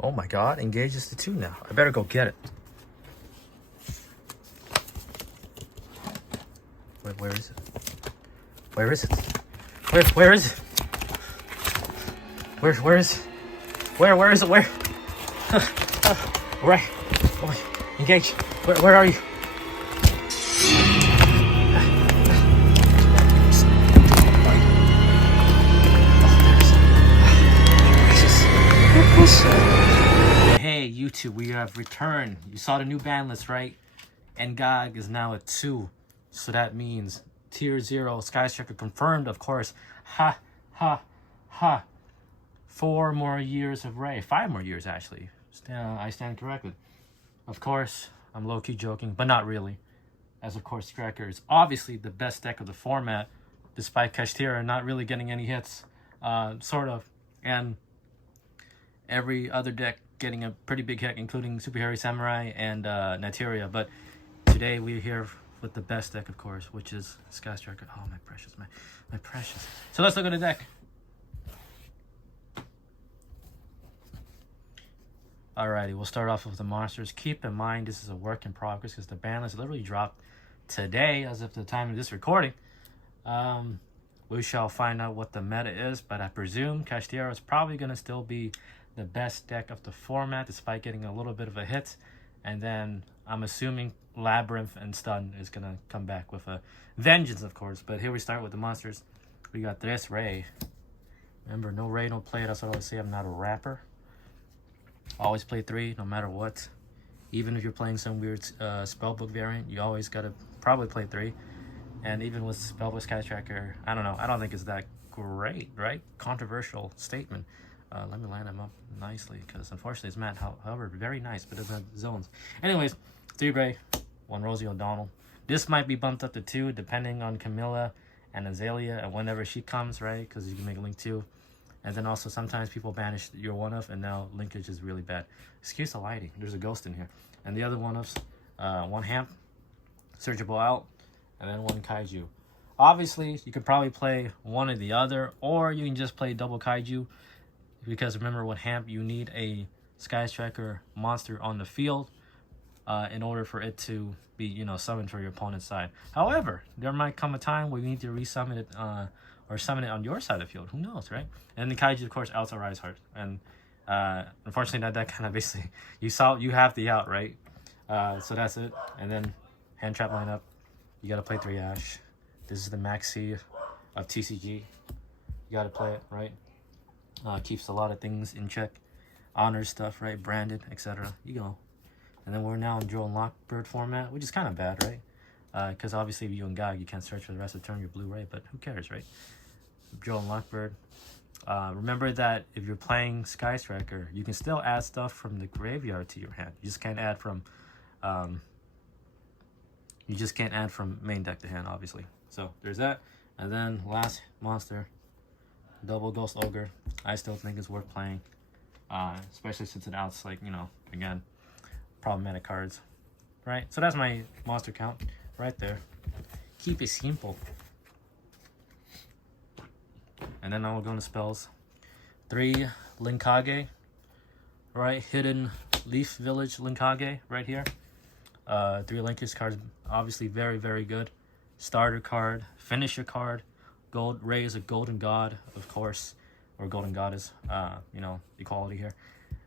Oh my god, engages the 2 now. I better go get it. Where is it? Where is it? Where is it? Where is it? Where is it? Where? Right. Oh, engage. Where are you? Hey YouTube, we have returned. You saw the new ban list, right? And GOG is now at 2. So that means tier 0 Sky Striker confirmed, of course. Ha ha ha. 4 more years of Ray. 5 more years actually. I stand corrected. Of course, I'm low-key joking, but not really. As of course, Striker is obviously the best deck of the format, despite Kashtira not really getting any hits, sort of, and every other deck getting a pretty big hit, including Super Harry Samurai and Nateria. But today we're here with the best deck, of course, which is Sky Striker. Oh, my precious, my precious. So let's look at the deck. Alrighty, we'll start off with the monsters. Keep in mind this is a work in progress because the ban list literally dropped today as of the time of this recording. We shall find out what the meta is, but I presume Kashtira is probably going to still be the best deck of the format despite getting a little bit of a hit. And then I'm assuming Labyrinth and Stun is going to come back with a vengeance, of course. But here we start with the monsters. We got this Ray. Remember, no Ray, no play. That's what I always say. I'm not a rapper. Always play 3 no matter what. Even if you're playing some weird spellbook variant, you always gotta probably play 3. And even with spellbook Sky Tracker, I don't know, I don't think it's that great, right? Controversial statement. Let me line them up nicely because unfortunately it's Matt, however, very nice, but doesn't have zones. Anyways, 3 Bray, 1 Rosie O'Donnell. This might be bumped up to 2 depending on Camilla and Azalea and whenever she comes, right? Because you can make a link 2. And then also sometimes people banish your one-of, and now linkage is really bad. Excuse the lighting. There's a ghost in here. And the other one-ofs, 1 Hamp, Searchable Out, and then 1 Kaiju. Obviously, you could probably play one or the other, or you can just play double Kaiju. Because remember, with Hamp, you need a Sky Striker monster on the field in order for it to be, you know, summoned for your opponent's side. However, there might come a time where you need to resummon it or summon it on your side of the field. Who knows, right? And the Kaiju, of course, outs are Rise Heart. And unfortunately, that deck kind of basically, you have the out, right? So that's it. And then hand trap lineup. You got to play 3 Ash. This is the maxi of TCG. You got to play it, right? Keeps a lot of things in check. Honors stuff, right? Branded, etc. You go. And then we're now in Joe and Lockbird format, which is kind of bad, right? Because obviously if you and GOG, you can't search for the rest of the turn your Blu-ray, but who cares, right? Joe and Lockbird. Remember that if you're playing Sky Striker, you can still add stuff from the graveyard to your hand. You just can't add from main deck to hand, obviously. So there's that. And then last monster, Double Ghost Ogre. I still think it's worth playing, especially since it outs, like, you know, again, problematic cards, right? So that's my monster count right there. Keep it simple. And then I will go into spells. 3 Linkage, right? Hidden Leaf Village Linkage right here. 3 Linkage cards, obviously very, very good. Starter card, finisher card. Gold Ray is a golden god, of course, or golden goddess. You know, equality here.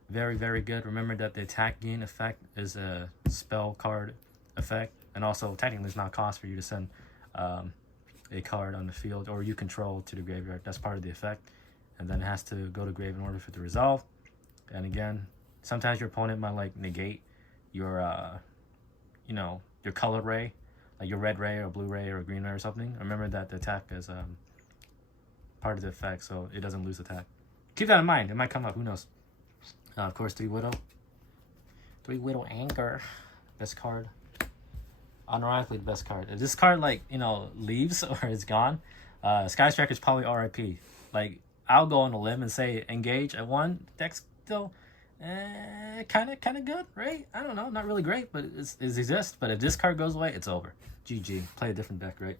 Very, very good. Remember that the attack gain effect is a spell card effect, and also technically it's not cost for you to send a card on the field or you control to the graveyard. That's part of the effect, and then it has to go to grave in order for it to resolve. And again, sometimes your opponent might like negate your you know, your colored Ray, like your red Ray or blue Ray or green Ray or something. Remember that the attack is part of the effect, so it doesn't lose attack. Keep that in mind. It might come up, who knows. Of course, 3 Widow. 3 Widow Anchor. Best card. Unironically, the best card. If this card, like, you know, leaves or is gone, Sky Striker is probably RIP. Like, I'll go on a limb and say engage at 1. Deck's still kind of good, right? I don't know. Not really great, but it exists. But if this card goes away, it's over. GG. Play a different deck, right?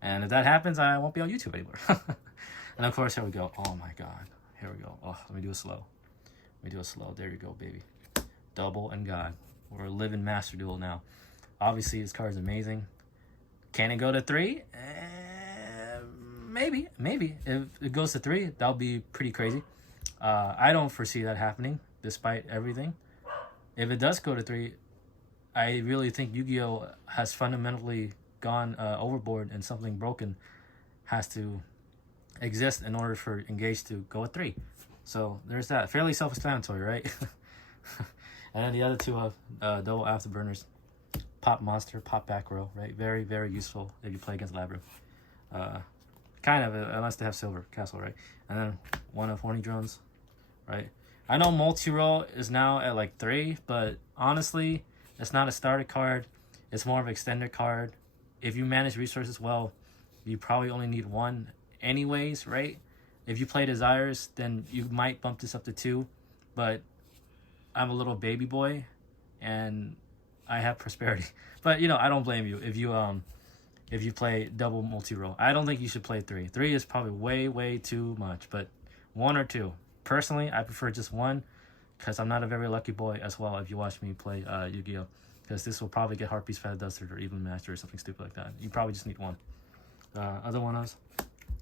And if that happens, I won't be on YouTube anymore. And of course, here we go. Oh my god. Here we go. Oh, let me do it slow. We do a slow. There you go, baby. Double and God. We're a living master duel now. Obviously, this card is amazing. Can it go to 3? Maybe. If it goes to 3, that'll be pretty crazy. I don't foresee that happening, despite everything. If it does go to 3, I really think Yu-Gi-Oh has fundamentally gone overboard, and something broken has to exist in order for Engage to go at 3. So there's that. Fairly self-explanatory, right? And then the other two have double afterburners. Pop monster, pop back row, right? Very, very useful if you play against Labyrinth. Kind of, unless they have silver castle, right? And then one of horny drones, right? I know multi-roll is now at like 3, but honestly, it's not a starter card. It's more of an extended card. If you manage resources well, you probably only need 1 anyways, right? If you play Desires, then you might bump this up to 2, but I'm a little baby boy, and I have prosperity. But you know, I don't blame you if you play double multi-roll. I don't think you should play 3. 3 is probably way too much, but 1 or 2. Personally, I prefer just 1, because I'm not a very lucky boy as well. If you watch me play Yu-Gi-Oh, because this will probably get Heartbeast, Fat Duster, or even Master or something stupid like that. You probably just need 1. Other one is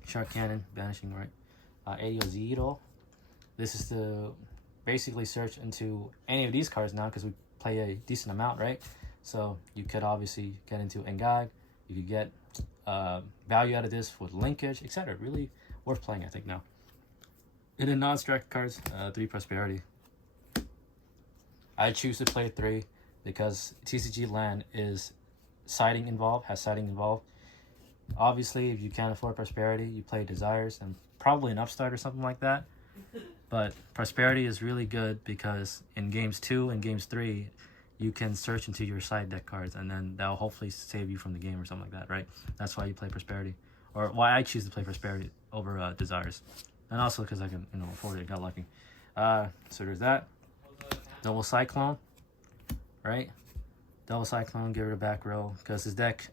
Shark Cannon, Banishing, right? Yugioh. This is to basically search into any of these cards now, because we play a decent amount, right? So you could obviously get into Engag. You could get value out of this with linkage, etc. Really worth playing, I think, now. In the non-strike cards, 3 prosperity. I choose to play 3 because TCG land is siding involved, has siding involved. Obviously, if you can't afford prosperity, you play Desires and probably an upstart or something like that. But prosperity is really good because in games 2 and games 3, you can search into your side deck cards, and then that'll hopefully save you from the game or something like that, right? That's why you play prosperity, or why I choose to play prosperity over Desires, and also because I can, you know, afford it. Got lucky. So there's that. Double Cyclone, right? Double Cyclone, get rid of back row, because his deck...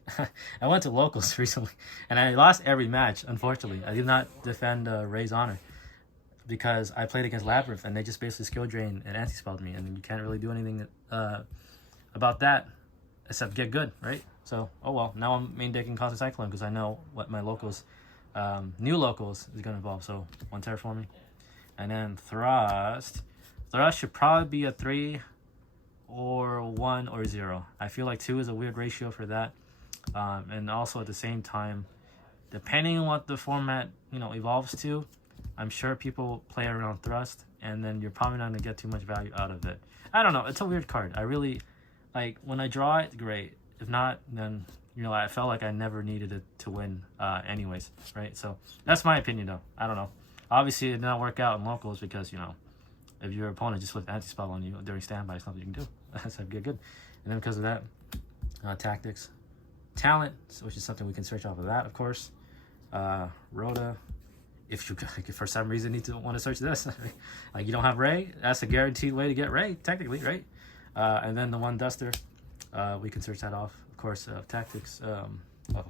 I went to locals recently, and I lost every match, unfortunately. I did not defend Ray's Honor, because I played against Labyrinth, and they just basically skill drain and anti-spelled me, and you can't really do anything about that, except get good, right? So, oh well, now I'm main decking Cosmic Cyclone, because I know what my locals, new locals, is going to involve. So, 1 terraforming. And then Thrust. Thrust should probably be a 3 or 1 or 0. I feel like 2 is a weird ratio for that. And also at the same time, depending on what the format, you know, evolves to, I'm sure people play around Thrust, and then you're probably not going to get too much value out of it. I don't know. It's a weird card. I really, like, when I draw it, great. If not, then, you know, I felt like I never needed it to win anyways, right? So that's my opinion, though. I don't know. Obviously, it did not work out in locals because, you know, if your opponent just flipped anti-spell on you during standby, it's nothing you can do. That's get good. And then because of that, tactics. Talent, which is something we can search off of that, of course. Rhoda. If you for some reason need to want to search this, like you don't have Ray, that's a guaranteed way to get Ray, technically, right? And then the 1 Duster, we can search that off, of course, tactics,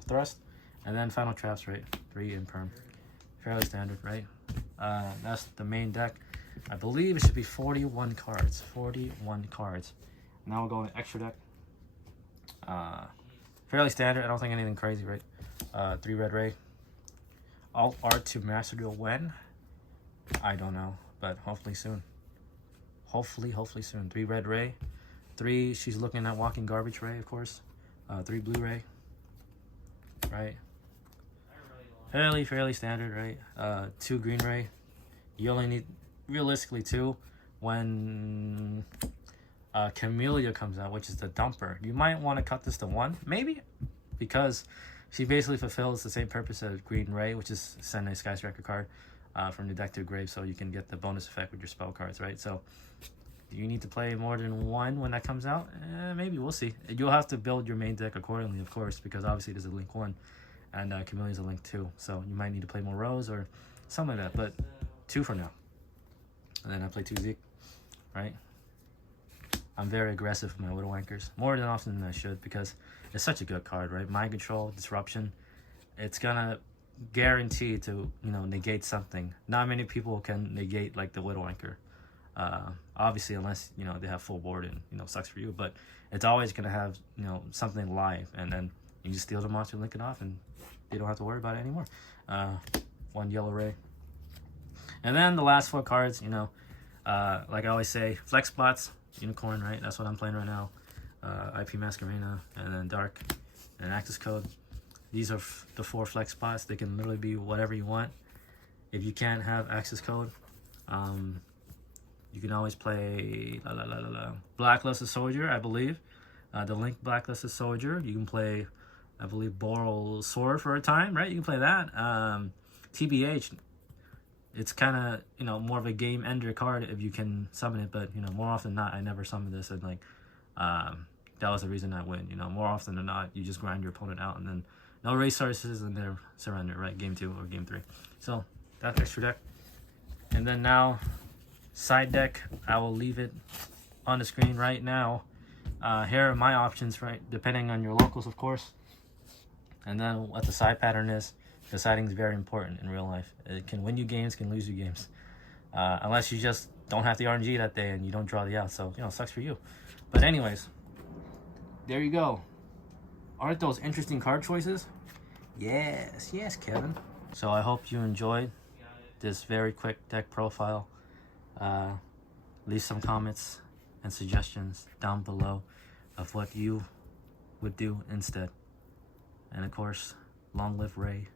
Thrust, and then Final Traps, right? 3 in perm, fairly standard, right? That's the main deck. I believe it should be 41 cards. 41 cards. Now we're going to extra deck. Fairly standard. I don't think anything crazy, right? 3 red Ray. Alt art to Master Duel when? I don't know, but hopefully soon. Hopefully soon. 3 red Ray. 3, she's looking at Walking Garbage Ray, of course. 3 blue Ray. Right? Fairly standard, right? 2 green Ray. You only need, realistically, 2 when Camellia comes out, which is the dumper. You might want to cut this to 1, maybe, because she basically fulfills the same purpose as Green Ray, which is send a Sky Striker card from the deck to grave, so you can get the bonus effect with your spell cards, right? So, do you need to play more than 1 when that comes out? Maybe, we'll see. You'll have to build your main deck accordingly, of course, because obviously there's a link 1, and Camellia's a link 2, so you might need to play more rows or something like that, but 2 for now. And then I play 2 Zeke, right? I'm very aggressive with my Widow Anchors, more than often than I should, because it's such a good card, right? Mind Control, Disruption. It's gonna guarantee to, you know, negate something. Not many people can negate like the Widow Anchor. Obviously, unless they have full board and sucks for you, but it's always gonna have something live, and then you just steal the monster, link it off, and you don't have to worry about it anymore. One yellow ray, and then the last 4 cards. Like I always say, flex spots, unicorn, right? That's what I'm playing right now. IP Masquerena, and then dark, and access code. These are the 4 flex spots. They can literally be whatever you want. If you can't have access code, you can always play Blacklisted Soldier, I believe. The Link Blacklisted Soldier. You can play, I believe, Boral Sword for a time, right? You can play that. TBH, it's kind of, more of a game ender card if you can summon it, but, more often than not, I never summon this, and, like, that was the reason I win. More often than not, you just grind your opponent out, and then no resources, and they're surrender, right? Game 2 or game 3. So, that's extra deck. And then now, side deck, I will leave it on the screen right now. Here are my options, right? Depending on your locals, of course. And then what the side pattern is. Deciding is very important in real life. It can win you games, can lose you games. Unless you just don't have the RNG that day and you don't draw the out. So, sucks for you. But anyways, there you go. Aren't those interesting card choices? Yes, Kevin. So I hope you enjoyed this very quick deck profile. Leave some comments and suggestions down below of what you would do instead. And of course, long live Ray.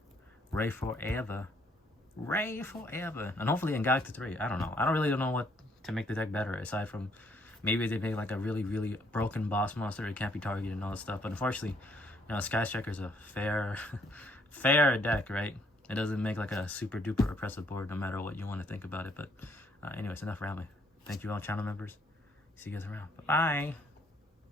Ray forever. Ray forever. And hopefully in Galacta 3. I don't know. I don't really know what to make the deck better, aside from maybe they make like a really, really broken boss monster. It can't be targeted and all that stuff. But unfortunately, Sky Striker's a fair deck, right? It doesn't make like a super duper oppressive board, no matter what you want to think about it. But anyways, enough rambling. Thank you all, channel members. See you guys around. Bye-bye.